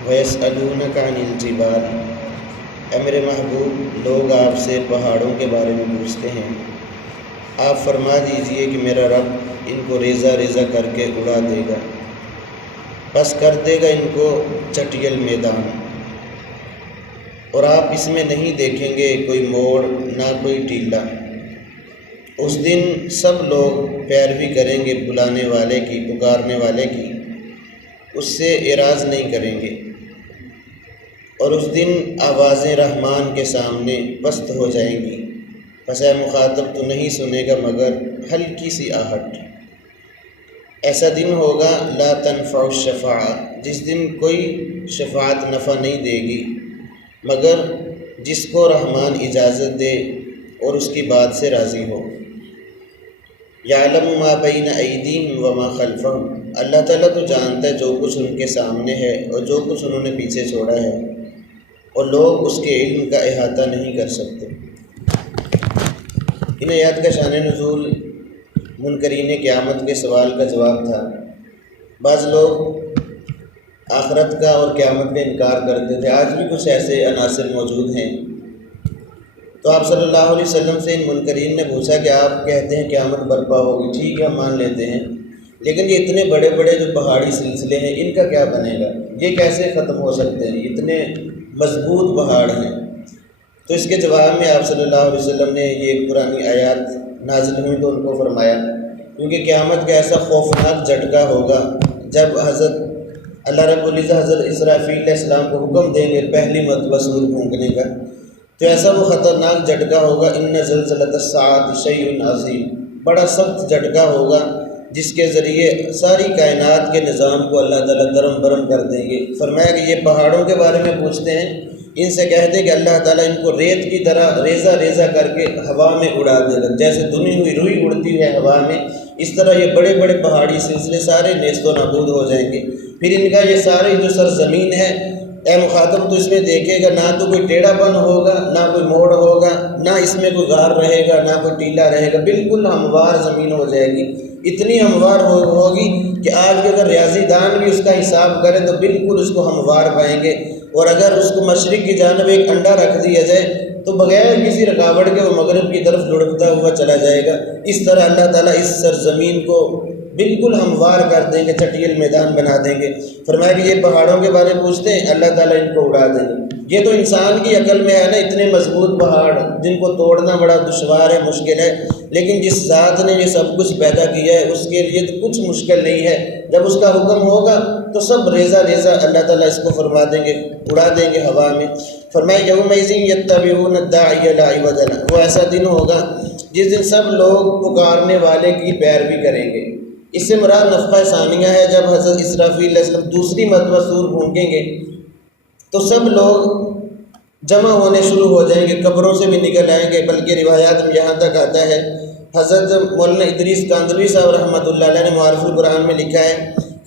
وَيَسْأَلُونَكَ عَنِ الْجِبَالِ، اے میرے محبوب لوگ آپ سے پہاڑوں کے بارے میں پوچھتے ہیں، آپ فرما دیجئے کہ میرا رب ان کو ریزہ ریزہ کر کے اڑا دے گا، بس کر دے گا ان کو چٹیل میدان، اور آپ اس میں نہیں دیکھیں گے کوئی موڑ نہ کوئی ٹیلا۔ اس دن سب لوگ پیروی کریں گے بلانے والے کی، پکارنے والے کی، اس سے اعراض نہیں کریں گے، اور اس دن آوازیں رحمان کے سامنے پست ہو جائیں گی، پس اے مخاطب تو نہیں سنے گا مگر ہلکی سی آہٹ۔ ایسا دن ہوگا لا تنفع الشفاعہ، جس دن کوئی شفاعت نفع نہیں دے گی مگر جس کو رحمان اجازت دے اور اس کی بات سے راضی ہو۔ یعلم ما بین ایدیہم وما خلفہم، اللہ تعالیٰ تو جانتا ہے جو کچھ ان کے سامنے ہے اور جو کچھ انہوں نے پیچھے چھوڑا ہے، اور لوگ اس کے علم کا احاطہ نہیں کر سکتے۔ ان آیات کا شان نزول منکرین قیامت کے سوال کا جواب تھا۔ بعض لوگ آخرت کا اور قیامت کا انکار کرتے تھے، آج بھی کچھ ایسے عناصر موجود ہیں۔ تو آپ صلی اللہ علیہ وسلم سے ان منکرین نے پوچھا کہ آپ کہتے ہیں قیامت برپا ہوگی، ٹھیک ہے ہم مان لیتے ہیں، لیکن یہ اتنے بڑے بڑے جو پہاڑی سلسلے ہیں ان کا کیا بنے گا، یہ کیسے ختم ہو سکتے ہیں، اتنے مضبوط پہاڑ ہیں۔ تو اس کے جواب میں آپ صلی اللہ علیہ وسلم نے یہ پرانی آیات نازل ہوئی تو ان کو فرمایا، کیونکہ قیامت کا ایسا خوفناک جھٹکا ہوگا جب حضرت اللہ رب العزت حضرت اسرافیل علیہ السلام کو حکم دیں گے پہلی مرتبہ سور پھونکنے کا، تو ایسا وہ خطرناک جھٹکا ہوگا، ان زلزلۃ الساعۃ شیء عظیم، بڑا سخت جھٹکا ہوگا جس کے ذریعے ساری کائنات کے نظام کو اللہ تعالیٰ درم برم کر دیں گے۔ فرمایا کہ یہ پہاڑوں کے بارے میں پوچھتے ہیں، ان سے کہتے ہیں کہ اللہ تعالیٰ ان کو ریت کی طرح ریزہ ریزہ کر کے ہوا میں اڑا دے گا، جیسے دھنی ہوئی روئی اڑتی ہے ہوا میں، اس طرح یہ بڑے بڑے پہاڑی سلسلے سارے نیست و نابود ہو جائیں گے۔ پھر ان کا یہ ساری جو سرزمین ہے، اے مخاطب تو اس میں دیکھے گا نہ تو کوئی ٹیڑھا پن ہوگا، نہ کوئی موڑ ہوگا، نہ اس میں کوئی غار رہے گا، نہ کوئی ٹیلا رہے گا، بالکل ہموار زمین ہو جائے گی، اتنی ہموار ہوگی کہ آج بھی اگر ریاضی دان بھی اس کا حساب کرے تو بالکل اس کو ہموار پائیں گے، اور اگر اس کو مشرق کی جانب ایک انڈا رکھ دیا جائے تو بغیر کسی رکاوٹ کے وہ مغرب کی طرف لڑکتا ہوا چلا جائے گا۔ اس طرح اللہ تعالیٰ اس سرزمین کو بالکل ہموار کر دیں گے، چٹیل میدان بنا دیں گے۔ فرمایا کہ یہ پہاڑوں کے بارے میں پوچھتے ہیں، اللہ تعالیٰ ان کو اڑا دیں گے۔ یہ تو انسان کی عقل میں ہے نا، اتنے مضبوط پہاڑ جن کو توڑنا بڑا دشوار ہے، مشکل ہے، لیکن جس ذات نے یہ سب کچھ پیدا کیا ہے اس کے لیے تو کچھ مشکل نہیں ہے، جب اس کا حکم ہوگا تو سب ریزہ ریزہ اللہ تعالیٰ اس کو فرما دیں گے، اڑا دیں گے ہوا میں۔ فرمایا یومئذ یتبعون الداعی لا عوج لہ، وہ ایسا دن ہوگا جس دن سب لوگ پکارنے والے کی پیروی کریں گے۔ اس سے مراد نفخہ ثانیہ ہے، جب حضرت اسرافیل علیہ السلام دوسری مرتبہ سور پھونکیں گے تو سب لوگ جمع ہونے شروع ہو جائیں گے، قبروں سے بھی نکل آئیں گے، بلکہ روایات میں یہاں تک آتا ہے، حضرت مولانا ادریس کاندھلوی صاحب رحمۃ اللہ علیہ نے معارف القرآن میں لکھا ہے،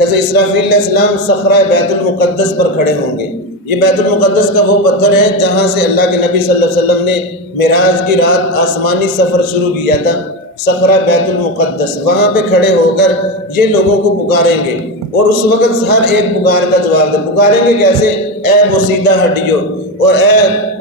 حضرت اسرافیل علیہ السلام صخرہ بیت المقدس پر کھڑے ہوں گے۔ یہ بیت المقدس کا وہ پتھر ہے جہاں سے اللہ کے نبی صلی اللہ علیہ وسلم نے معراج کی رات آسمانی سفر شروع کیا تھا، صخرہ بیت المقدس، وہاں پہ کھڑے ہو کر یہ لوگوں کو پکاریں گے، اور اس وقت ہر ایک پکار کا جواب دے۔ پکاریں گے کیسے؟ اے بوسیدہ ہڈیوں اور اے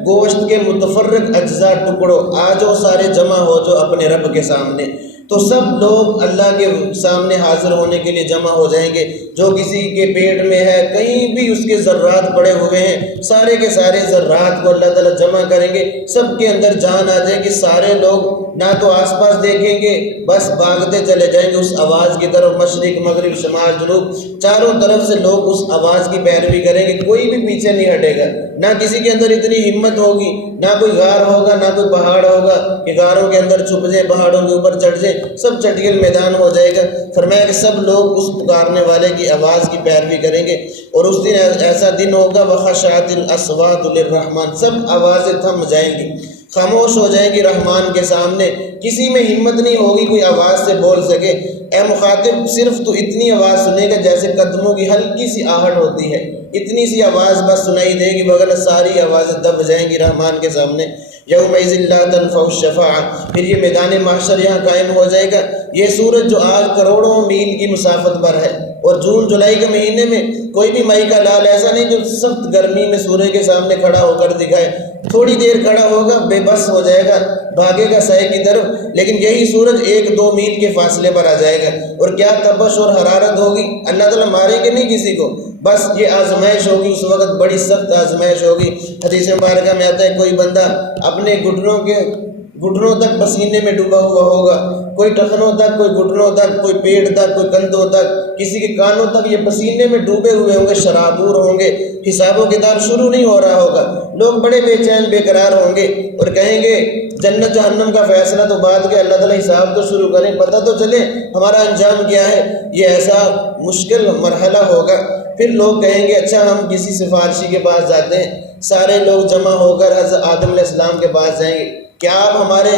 گوشت کے متفرق اجزاء ٹکڑوں، آجو سارے جمع ہو جو اپنے رب کے سامنے۔ تو سب لوگ اللہ کے سامنے حاضر ہونے کے لیے جمع ہو جائیں گے، جو کسی کے پیٹ میں ہے، کہیں بھی اس کے ذرات پڑے ہوئے ہیں، سارے کے سارے ذرات کو اللہ تعالیٰ جمع کریں گے، سب کے اندر جان آ جائے گی، سارے لوگ نہ تو آس پاس دیکھیں گے، بس بھاگتے چلے جائیں گے اس آواز کی طرف، مشرق مغرب شمال جنوب چاروں طرف سے لوگ اس آواز کی پیروی کریں گے، کوئی بھی پیچھے نہیں ہٹے گا، نہ کسی کے اندر اتنی ہمت ہوگی، نہ کوئی غار ہوگا، نہ کوئی پہاڑ ہوگا کہ غاروں کے اندر چھپ جائے، پہاڑوں کے اوپر چڑھ جائے، سب چٹیل میدان ہو جائے گا۔ فرمایا کہ سب لوگ اس پکارنے والے کی آواز کی پیروی کریں گے، اور اس دن ایسا دن ہوگا وخشعت الاصوات للرحمن، سب آوازیں تھم جائیں گی، خاموش ہو جائیں گی رحمان کے سامنے، کسی میں ہمت نہیں ہوگی کوئی آواز سے بول سکے۔ اے مخاطب صرف تو اتنی آواز سنے گا جیسے قدموں کی ہلکی سی آہٹ ہوتی ہے، اتنی سی آواز بس سنائی دے گی، وغیرہ ساری آوازیں دب جائیں گی رحمان کے سامنے۔ یومئذ لا تنفع الشفاعہ، پھر یہ میدان محشر یہاں قائم ہو جائے گا، یہ سورج جو آج کروڑوں میل کی مسافت پر ہے، اور جون جولائی کے مہینے میں کوئی بھی مئی کا لال ایسا نہیں جو سخت گرمی میں سورج کے سامنے کھڑا ہو کر دکھائے، تھوڑی دیر کھڑا ہوگا بے بس ہو جائے گا، بھاگے گا سائے کی طرف، لیکن یہی سورج 1-2 میل کے فاصلے پر آ جائے گا، اور کیا تپش اور حرارت ہوگی، اللہ تعالیٰ ماریں گے نہیں کسی کو، بس یہ آزمائش ہوگی، اس وقت بڑی سخت آزمائش ہوگی۔ حدیث مبارکہ میں آتا ہے کوئی بندہ اپنے گھٹنوں تک پسینے میں ڈوبا ہوا ہوگا، کوئی ٹخنوں تک، کوئی گھٹنوں تک، کوئی پیٹ تک، کوئی کندھوں تک، کسی کے کانوں تک، یہ پسینے میں ڈوبے ہوئے ہوں گے، شرابور ہوں گے، حساب و کتاب شروع نہیں ہو رہا ہوگا، لوگ بڑے بے چین بے قرار ہوں گے اور کہیں گے جنت جہنم کا فیصلہ تو بعد کے، اللہ تعالیٰ حساب تو شروع کریں، پتہ تو چلے ہمارا انجام کیا ہے۔ یہ ایسا مشکل مرحلہ ہوگا۔ پھر لوگ کہیں گے اچھا ہم کسی سفارشی کے پاس جاتے ہیں، سارے لوگ جمع ہو کر حضرت آدم علیہ السلام کے پاس جائیں گے، کیا آپ ہمارے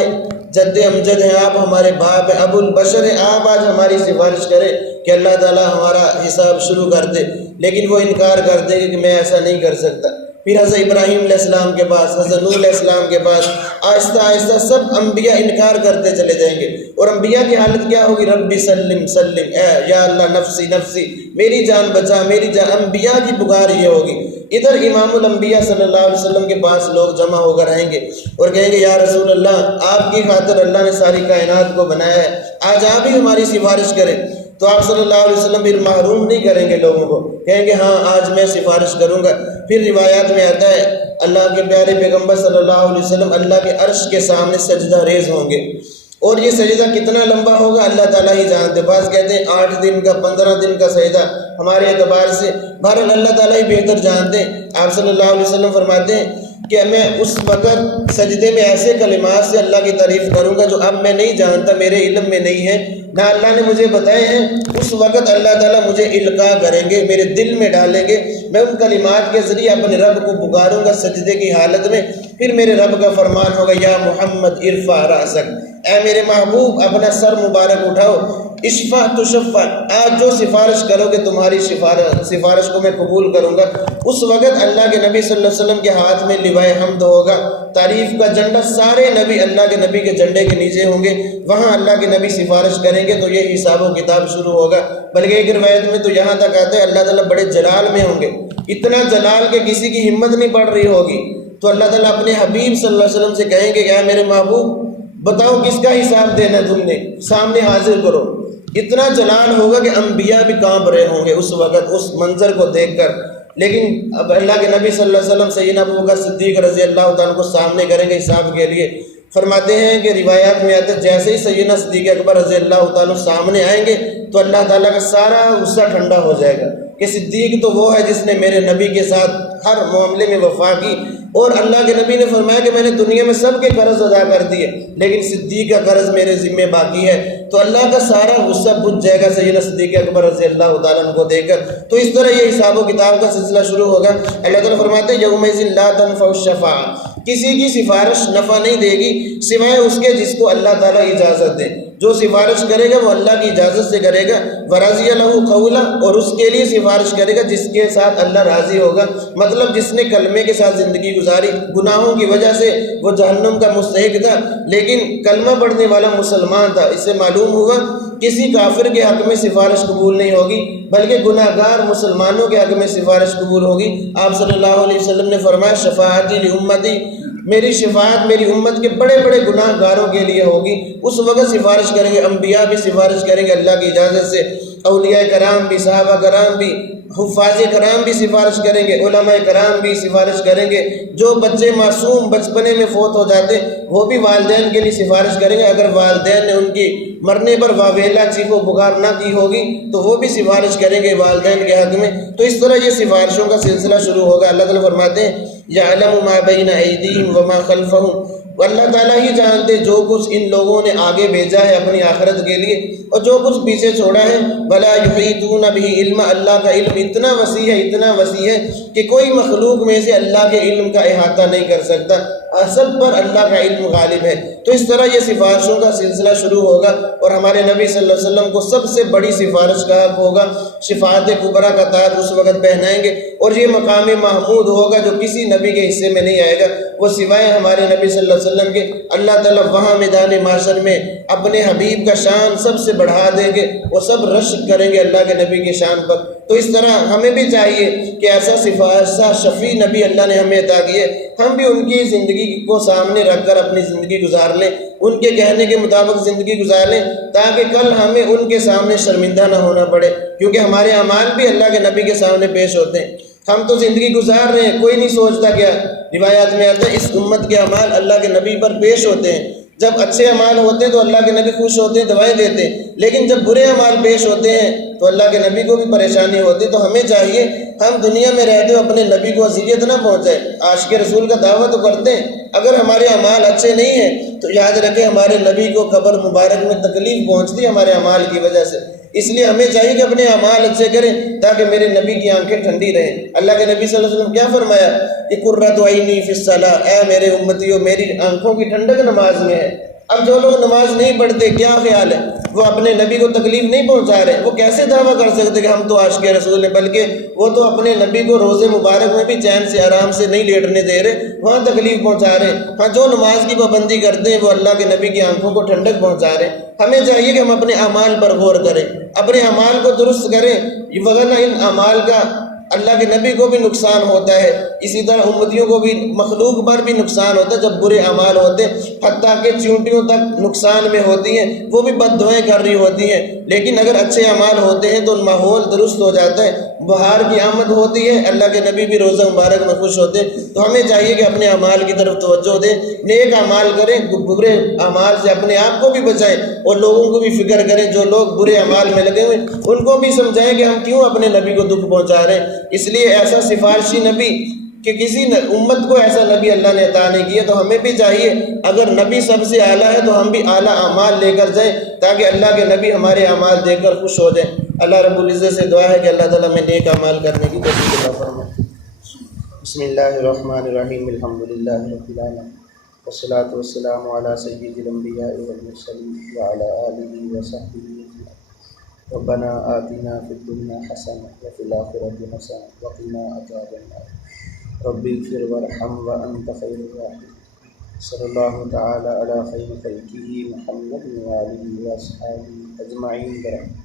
جد امجد ہیں، آپ ہمارے باپ ہیں، ابو البشر ہیں، آپ آج ہماری سفارش کریں کہ اللہ تعالیٰ ہمارا حساب شروع کر دے، لیکن وہ انکار کر دیں گے کہ میں ایسا نہیں کر سکتا۔ پھر حضرت ابراہیم علیہ السلام کے پاس، حضرت نوح علیہ السلام کے پاس، آہستہ آہستہ سب انبیاء انکار کرتے چلے جائیں گے، اور انبیاء کی حالت کیا ہوگی؟ ربی سلم سلم، اے یا اللہ نفسی نفسی، میری جان بچا، میری جان، انبیاء کی پکار یہ ہوگی۔ ادھر امام الانبیاء صلی اللہ علیہ وسلم کے پاس لوگ جمع ہو کر آئیں گے اور کہیں گے یا رسول اللہ، آپ کی خاطر اللہ نے ساری کائنات کو بنایا ہے، آج آپ ہی ہماری سفارش کریں۔ تو آپ صلی اللہ علیہ وسلم پھر محروم نہیں کریں گے لوگوں کو، کہیں گے ہاں آج میں سفارش کروں گا۔ پھر روایات میں آتا ہے اللہ کے پیارے پیغمبر صلی اللہ علیہ وسلم اللہ کے عرش کے سامنے سجدہ ریز ہوں گے، اور یہ سجدہ کتنا لمبا ہوگا اللہ تعالیٰ ہی جانتے، بعض کہتے ہیں 8 دن کا، 15 دن کا سجدہ ہمارے اعتبار سے، بہرحال اللہ تعالیٰ ہی بہتر جانتے ہیں۔ آپ صلی اللہ علیہ وسلم فرماتے ہیں کہ میں اس وقت سجدے میں ایسے کلمات سے اللہ کی تعریف کروں گا جو اب میں نہیں جانتا، میرے علم میں نہیں ہے، نہ اللہ نے مجھے بتائے ہیں، اس وقت اللہ تعالیٰ مجھے القاء کریں گے، میرے دل میں ڈالیں گے، میں ان کلمات کے ذریعے اپنے رب کو پکاروں گا سجدے کی حالت میں، پھر میرے رب کا فرمان ہوگا یا محمد ارفع رأسک، اے میرے محبوب اپنا سر مبارک اٹھاؤ، اشفع تشفع، آج جو سفارش کرو گے تمہاری سفارش کو میں قبول کروں گا۔ اس وقت اللہ کے نبی صلی اللہ علیہ وسلم کے ہاتھ میں لوائے حمد ہوگا، تعریف کا جھنڈا، سارے نبی اللہ کے نبی کے جھنڈے کے نیچے ہوں گے، وہاں اللہ کے نبی سفارش کریں گے تو یہ حساب و کتاب شروع ہوگا۔ بلکہ ایک روایت میں تو یہاں تک آتا ہے اللہ تعالیٰ بڑے جلال میں ہوں گے، اتنا جلال کہ کسی کی ہمت نہیں پڑ رہی ہوگی، تو اللہ تعالیٰ اپنے حبیب صلی اللہ علیہ وسلم سے کہیں گے کہ اے میرے محبوب بتاؤ کس کا حساب دینا تم نے، سامنے حاضر کرو۔ اتنا جلال ہوگا کہ انبیاء بھی کانپ رہے ہوں گے اس وقت اس منظر کو دیکھ کر، لیکن اب اللہ کے نبی صلی اللہ علیہ وسلم سیدنا ابوبکر صدیق رضی اللہ تعالیٰ کو سامنے کریں گے حساب کے لیے۔ فرماتے ہیں کہ روایات میں آتا ہے جیسے ہی سیدنا صدیق اکبر رضی اللہ تعالیٰ سامنے آئیں گے تو اللہ تعالیٰ کا سارا غصہ ٹھنڈا ہو جائے گا کہ صدیق تو وہ ہے جس نے میرے نبی کے ساتھ ہر معاملے میں وفا کی، اور اللہ کے نبی نے فرمایا کہ میں نے دنیا میں سب کے قرض ادا کر دیے لیکن صدیق کا قرض میرے ذمہ باقی ہے، تو اللہ کا سارا غصہ بجھ جائے گا سیدنا صدیق اکبر رضی اللہ تعالیٰ عنہ کو دیکھ کر۔ تو اس طرح یہ حساب و کتاب کا سلسلہ شروع ہوگا۔ اللہ تعالیٰ فرماتے ہیں یومئذ لا تنفع الشفاعۃ، کسی کی سفارش نفع نہیں دے گی سوائے اس کے جس کو اللہ تعالیٰ اجازت دے، جو سفارش کرے گا وہ اللہ کی اجازت سے کرے گا، ورضی لہ قولا، اور اس کے لیے سفارش کرے گا جس کے ساتھ اللہ راضی ہوگا، مطلب جس نے کلمے کے ساتھ زندگی گزاری، گناہوں کی وجہ سے وہ جہنم کا مستحق تھا لیکن کلمہ پڑھنے والا مسلمان تھا، اس سے معلوم ہوا کسی کافر کے حق میں سفارش قبول نہیں ہوگی بلکہ گناہ گار مسلمانوں کے حق میں سفارش قبول ہوگی۔ آپ صلی اللہ علیہ وسلم نے فرمایا شفاعتی لامتی، میری شفاعت میری امت کے بڑے بڑے گناہ گاروں کے لیے ہوگی، اس وقت سفارش کریں گے، انبیاء بھی سفارش کریں گے اللہ کی اجازت سے، اولیاء کرام بھی، صحابہ کرام بھی، حفاظ کرام بھی سفارش کریں گے، علماء کرام بھی سفارش کریں گے، جو بچے معصوم بچپنے میں فوت ہو جاتے وہ بھی والدین کے لیے سفارش کریں گے، اگر والدین نے ان کی مرنے پر واویلا چیخ و پکار نہ کی ہوگی تو وہ بھی سفارش کریں گے والدین کے حق میں۔ تو اس طرح یہ سفارشوں کا سلسلہ شروع ہوگا۔ اللہ تعالیٰ فرماتے ہیں یعلم ما بین ایدیہم وما خلفہم، اللہ تعالیٰ ہی جانتے جو کچھ ان لوگوں نے آگے بھیجا ہے اپنی آخرت کے لیے اور جو کچھ پیچھے چھوڑا ہے، ولا یحیطون بہ علم، اللہ کا علم اتنا وسیع ہے اتنا وسیع ہے کہ کوئی مخلوق میں سے اللہ کے علم کا احاطہ نہیں کر سکتا۔ سب پر اللہ کا علم غالب ہے۔ تو اس طرح یہ سفارشوں کا سلسلہ شروع ہوگا اور ہمارے نبی صلی اللہ علیہ وسلم کو سب سے بڑی سفارش کا حق ہوگا، شفاعت کبریٰ کا تاج اس وقت پہنائیں گے، اور یہ مقام محمود ہوگا جو کسی نبی کے حصے میں نہیں آئے گا، وہ سوائے ہمارے نبی صلی اللہ علیہ وسلم کے۔ اللہ تعالیٰ وہاں میدان محشر میں اپنے حبیب کا شان سب سے بڑھا دیں گے، وہ سب رشک کریں گے اللہ کے نبی کی شان پر۔ تو اس طرح ہمیں بھی چاہیے کہ ایسا شفیع نبی اللہ نے ہمیں عطا کیے، ہم بھی ان کی زندگی کو سامنے رکھ کر اپنی زندگی گزار لیں، ان کے کہنے کے مطابق زندگی گزار لیں، تاکہ کل ہمیں ان کے سامنے شرمندہ نہ ہونا پڑے، کیونکہ ہمارے اعمال بھی اللہ کے نبی کے سامنے پیش ہوتے ہیں۔ ہم تو زندگی گزار رہے ہیں، کوئی نہیں سوچتا کیا، روایات میں آتا ہے اس امت کے اعمال اللہ کے نبی پر پیش ہوتے ہیں۔ جب اچھے اعمال ہوتے ہیں تو اللہ کے نبی خوش ہوتے ہیں، دعائیں دیتے ہیں، لیکن جب برے اعمال پیش ہوتے ہیں تو اللہ کے نبی کو بھی پریشانی ہوتی ہے۔ تو ہمیں چاہیے ہم دنیا میں رہتے ہوئے اپنے نبی کو اذیت نہ پہنچائیں، عاشق رسول کا دعویٰ تو کرتے ہیں، اگر ہمارے اعمال اچھے نہیں ہیں تو یاد رکھیں ہمارے نبی کو قبر مبارک میں تکلیف پہنچتی ہے ہمارے اعمال کی وجہ سے۔ اس لیے ہمیں چاہیے کہ اپنے اعمال اچھے کریں تاکہ میرے نبی کی آنکھیں ٹھنڈی رہیں۔ اللہ کے نبی صلی اللہ علیہ وسلم کیا فرمایا کہ قرۃ عینی فی الصلاۃ، اے میرے امتیوں میری آنکھوں کی ٹھنڈک نماز میں ہے۔ اب جو لوگ نماز نہیں پڑھتے کیا خیال ہے وہ اپنے نبی کو تکلیف نہیں پہنچا رہے، وہ کیسے دعویٰ کر سکتے کہ ہم تو عاشق رسول ہیں، بلکہ وہ تو اپنے نبی کو روزے مبارک میں بھی چین سے آرام سے نہیں لیٹنے دے رہے، وہاں تکلیف پہنچا رہے۔ ہاں جو نماز کی پابندی کرتے ہیں وہ اللہ کے نبی کی آنکھوں کو ٹھنڈک پہنچا رہے۔ ہمیں چاہیے کہ ہم اپنے اعمال پر غور کریں، اپنے اعمال کو درست کریں، وغیرہ ان اعمال کا اللہ کے نبی کو بھی نقصان ہوتا ہے، اسی طرح امتیوں کو بھی، مخلوق پر بھی نقصان ہوتا ہے جب برے اعمال ہوتے ہیں، حتیٰ کہ چیونٹیوں تک نقصان میں ہوتی ہیں، وہ بھی بد دعائیں کر رہی ہوتی ہیں۔ لیکن اگر اچھے اعمال ہوتے ہیں تو ماحول درست ہو جاتا ہے، بہار کی آمد ہوتی ہے، اللہ کے نبی بھی روزہ مبارک میں خوش ہوتے ہیں۔ تو ہمیں چاہیے کہ اپنے اعمال کی طرف توجہ دیں، نیک اعمال کریں، برے اعمال سے اپنے آپ کو بھی بچائیں اور لوگوں کو بھی فکر کریں، جو لوگ برے اعمال میں لگے ہوئے ان کو بھی سمجھائیں کہ ہم کیوں اپنے نبی کو دکھ پہنچا رہے ہیں۔ اس لیے ایسا سفارشی نبی کہ کسی امت کو ایسا نبی اللہ نے عطا نہیں کیا، تو ہمیں بھی چاہیے اگر نبی سب سے اعلیٰ ہے تو ہم بھی اعلیٰ اعمال لے کر جائیں تاکہ اللہ کے نبی ہمارے اعمال دیکھ کر خوش ہو جائیں۔ اللہ رب العزت سے دعا ہے کہ اللہ تعالیٰ ہمیں نیک اعمال کرنے کی توفیق عطا فرمائے۔ بسم اللہ الرحمن الرحیم، الحمدللہ رب العالمین، والصلاۃ والسلام علی سید الانبیاء والمرسلین وعلی آلہ وصحبہ اجمعین۔ ربنا آتنا فی الدنیا حسنہ وفی الآخرۃ حسنہ وقنا عذاب النار رب اغفر وارحم وانت خیر الراحمین۔ صلی اللہ تعالی علی خیر خلقہ محمد وآلہ واصحابہ اجمعین برحمتک۔